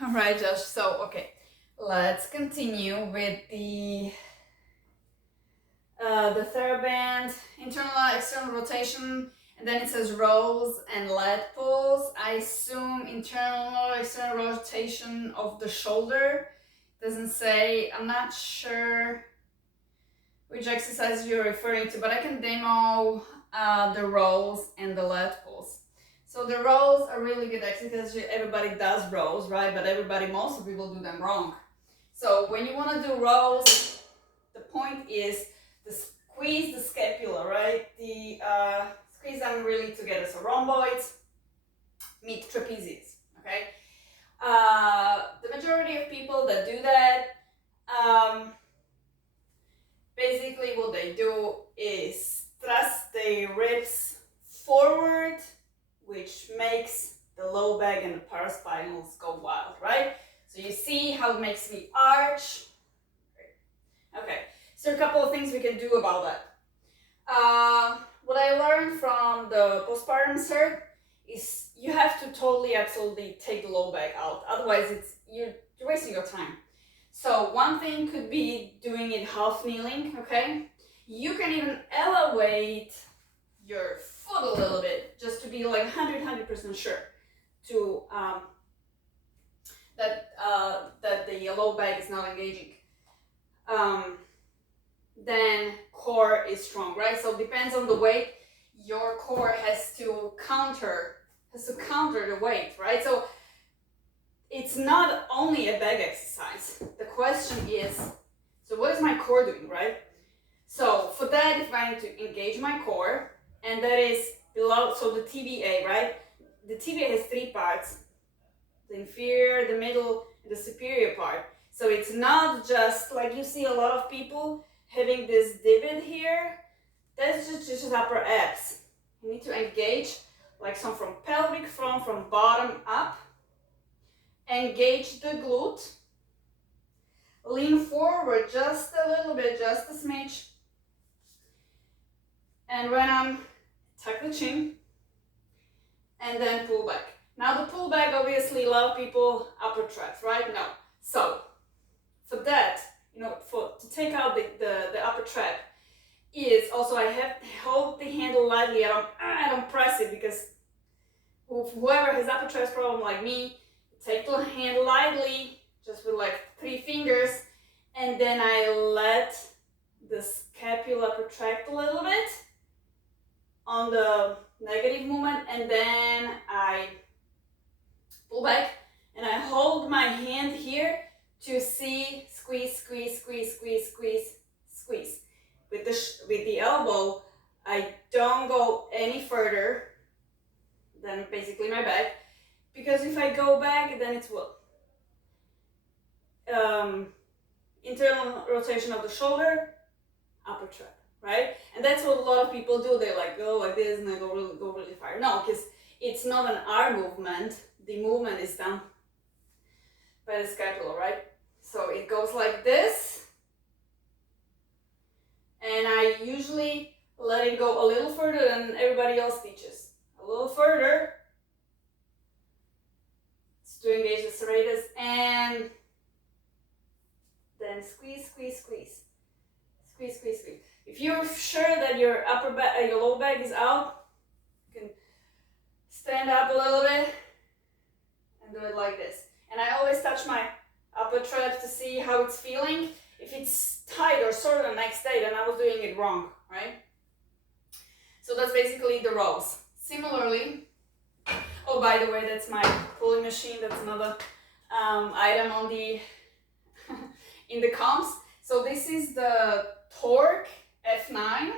All right, Josh. So, okay, let's continue with the TheraBand internal external rotation, and then it says rows and lat pulls. I assume internal external rotation of the shoulder. Doesn't say. I'm not sure which exercise you're referring to, but I can demo the rows and the lat pulls. So the rows are really good exercises. Everybody does rows, right? But most of people do them wrong. So when you want to do rows, the point is to squeeze the scapula, right? Squeeze them really together. So rhomboids meet trapezius, okay? The majority of people that do that, basically what they do is thrust their ribs forward, which makes the low back and the paraspinals go wild, right? So you see how it makes me arch. Okay, so a couple of things we can do about that. What I learned from the postpartum cert is you have to totally, absolutely take the low back out. Otherwise, you're wasting your time. So one thing could be doing it half kneeling, okay? You can even elevate your foot a little bit just to be like 100% sure to that the low back is not engaging. Then core is strong, right? So it depends on the weight. Your core has to counter the weight, right? So it's not only a back exercise. The question is, so what is my core doing, right? So for that, if I need to engage my core, and that is below, so the TBA, right? The TBA has three parts: the inferior, the middle, and the superior part. So it's not just like you see a lot of people having this divot here. That's just upper abs. You need to engage like some from pelvic from bottom up. Engage the glute. Lean forward just a little bit, just a smidge. And when I'm tuck the chin, and then pull back. Now the pull back, obviously a lot of people upper traps, right? No. So for that, to take out the upper trap is also I have to hold the handle lightly. I don't press it, because whoever has upper trap problem like me, take the handle lightly, just with like 3 fingers, and then I let the scapula protract a little bit on the negative movement, and then I pull back and I hold my hand here to see squeeze, squeeze, squeeze, squeeze, squeeze, squeeze. With the elbow, I don't go any further than basically my back, because if I go back, then it's what? Internal rotation of the shoulder, upper trap, right? And that's what a lot of people do. They like go like this and they go really far. No, because it's not an arm movement. The movement is done by the scapula, right? So it goes like this, and I usually let it go a little further than everybody else teaches. A little further. It's to engage the serratus, and then squeeze, squeeze, squeeze. Squeeze, squeeze, squeeze. If you're sure that your upper back, your low back is out, you can stand up a little bit and do it like this. And I always touch my upper trap to see how it's feeling. If it's tight or sore the next day, then I was doing it wrong, right? So that's basically the rows. Similarly, oh, by the way, that's my pulling machine. That's another item on the in the comps. So this is the Torque F9.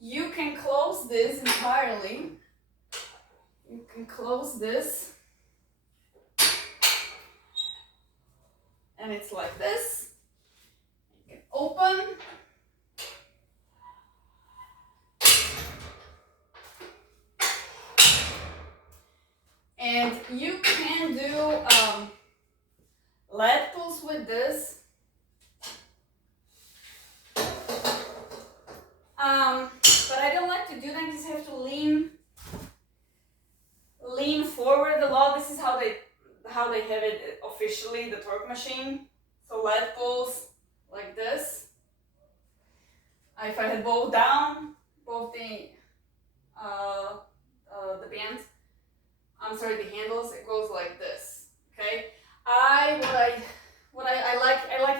You can close this entirely. You can close this, and it's like this. You can open. And you can do lat pulls with this. But I don't like to do that because you have to lean forward a lot. This is how how they have it officially, the torque machine. So lat pulls like this. If I had both down, both the bands, the handles, it goes like this. Okay. I like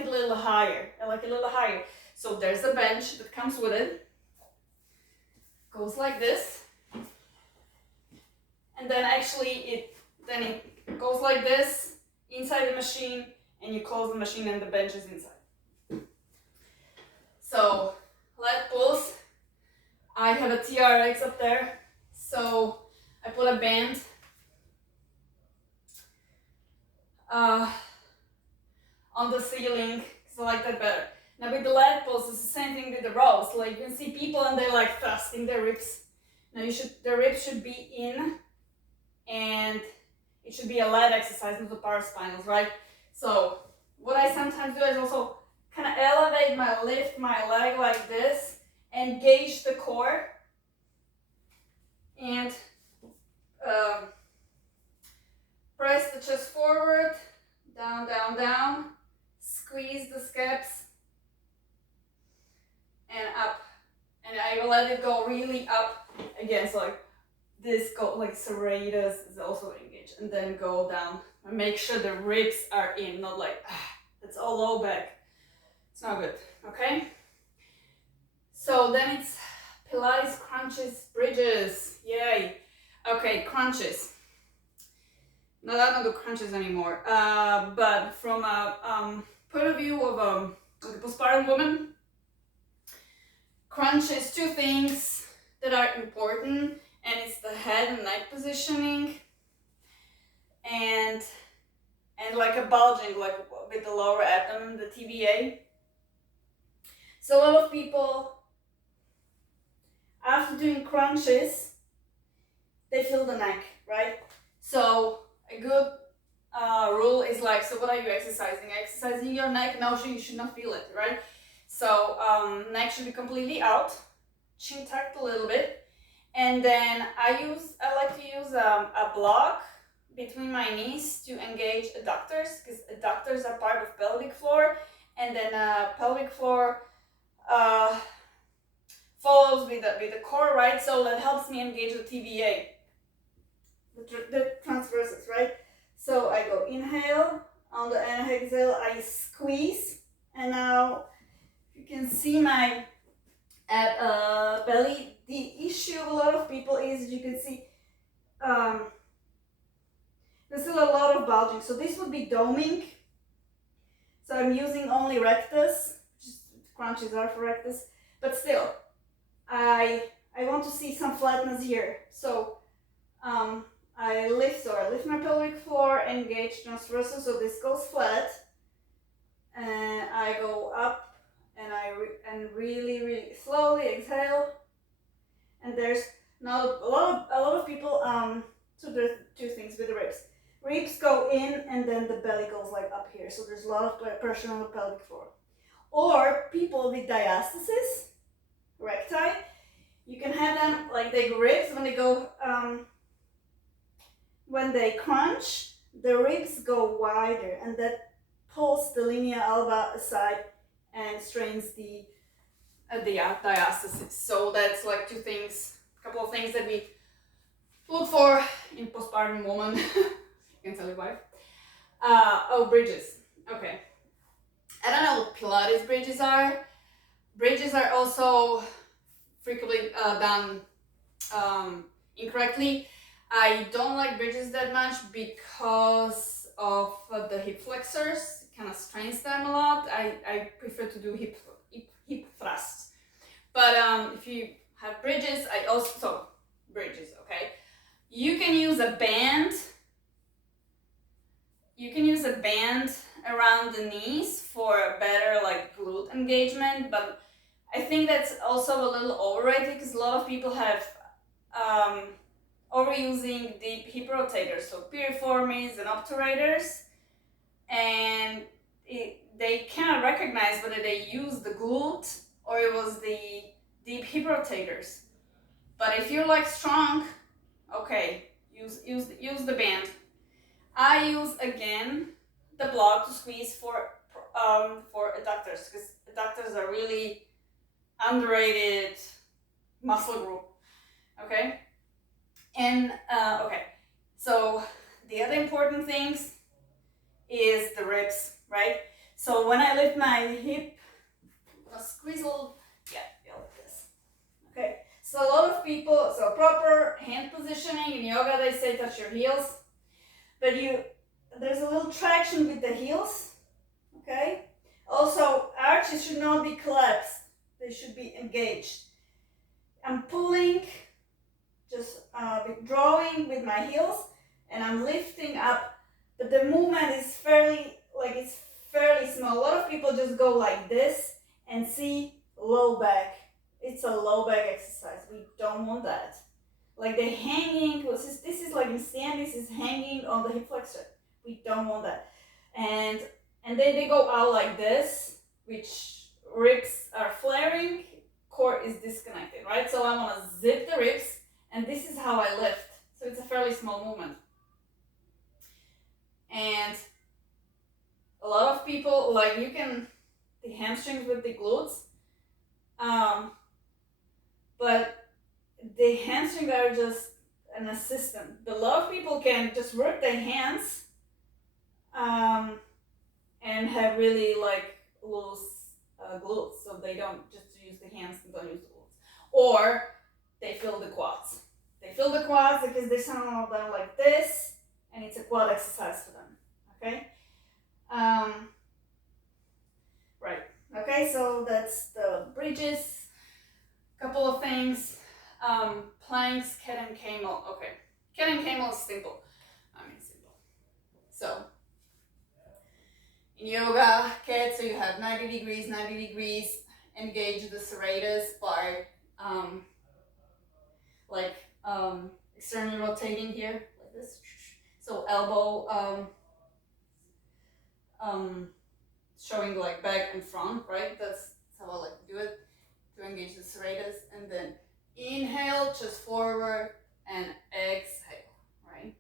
it a little higher. I like it a little higher. So there's a bench that comes with it. Goes like this. And then actually it goes like this inside the machine, and you close the machine and the bench is inside. So lat pulls. I have a TRX up there, so I put a band on the ceiling because I like that better. Now with the lat pulls, it's the same thing with the rows. Like you can see people and they're like thrusting their ribs. Now the ribs should be in, and it should be a lat exercise, not the paraspinals, right? So what I sometimes do is also kind of lift my leg like this and gauge the core, and press the chest forward, down, down, down, squeeze the scaps, and up. And I will let it go really up again, so like this go like serratus is also engaged, and then go down and make sure the ribs are in, not like it's all low back. It's not good. Okay. So then it's Pilates, crunches, bridges. Yay. Okay, crunches. No, I don't do crunches anymore. But from a point of view of a postpartum woman, crunches, two things that are important, and it's the head and neck positioning, and like a bulging, like with the lower abdomen, the TVA. So a lot of people, after doing crunches, they feel the neck, right? So a good rule is like, so what are you exercising? Exercising your neck? No, you should not feel it, right? So neck should be completely out, chin tucked a little bit, and then I like to use a block between my knees to engage adductors, because adductors are part of pelvic floor, and then pelvic floor follows with the core, right? So that helps me engage the TVA, the transverses, right? So I go inhale, on the exhale I squeeze, and now you can see my belly. The issue of a lot of people is, you can see there's still a lot of bulging. So this would be doming. So I'm using only rectus, crunches are for rectus, but still I want to see some flatness here. So I lift my pelvic floor, engage transversal, so this goes flat, and I go up, and really slowly exhale. And there's now a lot of people so there's two things with the ribs. Ribs go in, and then the belly goes like up here, so there's a lot of pressure on the pelvic floor. Or people with diastasis, recti, you can have them like the ribs when they go when they crunch, the ribs go wider, and that pulls the linea alba aside and strains the diastasis. So that's like two things, a couple of things that we look for in postpartum woman. You can tell your wife. Bridges. Okay. I don't know what Pilates bridges are. Bridges are also frequently done incorrectly. I don't like bridges that much because of the hip flexors. It kind of strains them a lot. I prefer to do hip thrusts. But if you have bridges, bridges, okay. You can use a band. You can use a band around the knees for a better like glute engagement, but I think that's also a little overrated because a lot of people have overusing deep hip rotators, so piriformis and obturators, and they cannot recognize whether they use the glute or it was the deep hip rotators. But if you're like strong, okay, use the band. I use again the block to squeeze for adductors, because adductors are really underrated muscle group. Okay, and okay, so the other important things is the ribs, right? So when I lift my hip, I'll squeeze a little, yeah, like this. Okay, so a lot of people, so proper hand positioning in yoga, they say touch your heels, but there's a little traction with the heels. Okay, also arches should not be collapsed, they should be engaged. I'm pulling, just withdrawing with my heels, and I'm lifting up, but the movement is fairly small. A lot of people just go like this and see low back. It's a low back exercise. We don't want that. Like the hanging, this is like in stand, this is hanging on the hip flexor. We don't want that. And then they go out like this, which ribs are flaring, core is disconnected, right? So I want to zip the ribs, and this is how I lift. So it's a fairly small movement. And a lot of people, like the hamstrings with the glutes, but the hamstrings are just an assistant. But a lot of people can just work their hands and have really loose glutes, so they don't just use the hands and don't use the glutes. Or they fill the quads. They fill the quads because they somehow done like this, and it's a quad exercise for them. Okay. Right. Okay, so that's the bridges. Couple of things. Planks, cat and camel. Okay, cat and camel is simple. Simple. So in yoga, cat, so you have 90 degrees. Engage the serratus by externally rotating here like this. So elbow showing like back and front, right? That's how I like to do it, to engage the serratus. And then inhale, just forward, and exhale, right?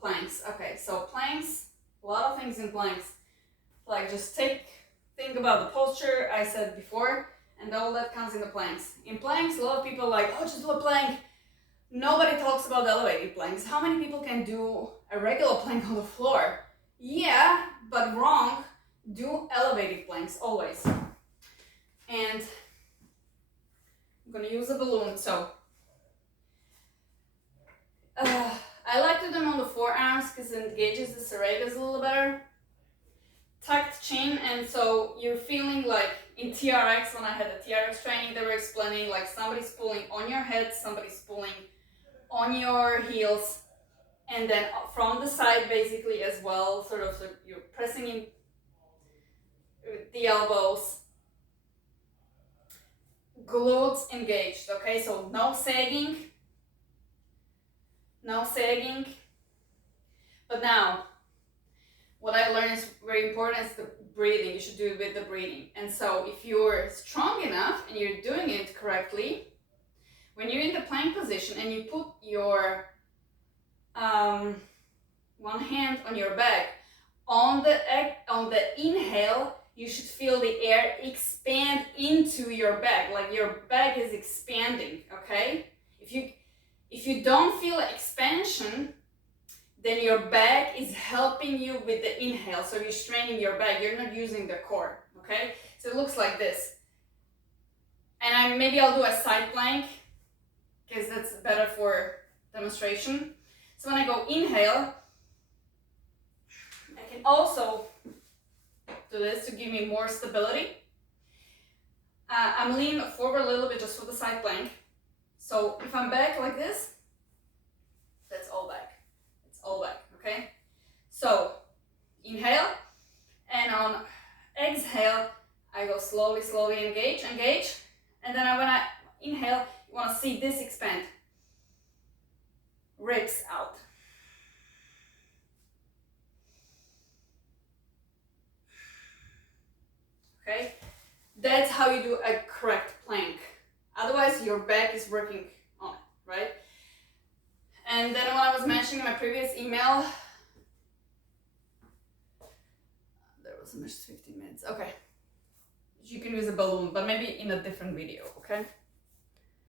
Planks. Okay, so planks, a lot of things in planks. Like just think about the posture I said before, and all that comes in the planks. In planks, a lot of people are like, oh, just do a plank. Nobody talks about elevated planks. How many people can do a regular plank on the floor? Yeah, but wrong. Do elevated planks always. And I'm gonna use a balloon. So I like to do them on the forearms because it engages the serratus a little better. Tucked chin, and so you're feeling like in TRX, when I had the TRX training, they were explaining like somebody's pulling on your head, somebody's pulling on your heels, and then from the side basically as well, sort of you're pressing in with the elbows, glutes engaged. Okay, so no sagging, but now what I learned is very important is the breathing. You should do it with the breathing. And so if you're strong enough and you're doing it correctly, when you're in the plank position and you put your one hand on your back, on the inhale, you should feel the air expand into your back, like your back is expanding, okay? If you don't feel expansion, then your back is helping you with the inhale, so you're straining your back, you're not using the core, okay? So it looks like this. And maybe I'll do a side plank, because that's better for demonstration. So when I go inhale, I can also do this to give me more stability. I'm leaning forward a little bit just for the side plank. So if I'm back like this, that's all back. It's all back, okay? So inhale, and on exhale, I go slowly engage, and then when I inhale, you want to see this expand. Ribs out. Okay? That's how you do a correct plank. Otherwise, your back is working on it. right? And then when I was mentioning in my previous email, there was a 15 minutes. Okay. You can use a balloon, but maybe in a different video, okay?